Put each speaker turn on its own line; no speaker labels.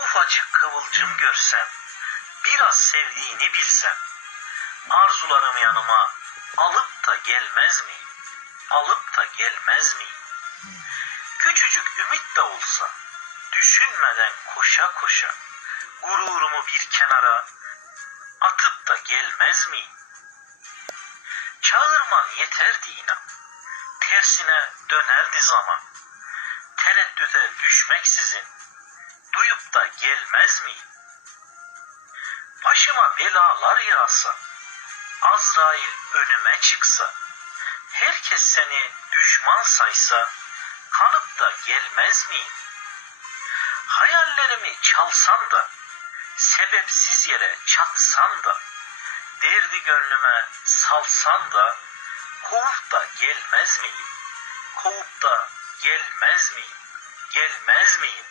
acık kıvılcım görsem, biraz sevdiğini bilsem, arzularım yanıma alıp da gelmez mi? Alıp da gelmez mi? Küçücük ümit de olsa, düşünmeden koşa koşa, gururumu bir kenara atıp da gelmez mi? Çağırman yeterdi inan, tersine dönerdi zaman, tereddüte düşmeksizin, duyup da gelmez mi? Başıma belalar yağsa, Azrail önüme çıksa, herkes seni düşman saysa, kanıp da gelmez miyim? Hayallerimi çalsan da, sebepsiz yere çatsan da, derdi gönlüme salsan da, kovup da gelmez miyim? Kovup da gelmez miyim? Gelmez miyim?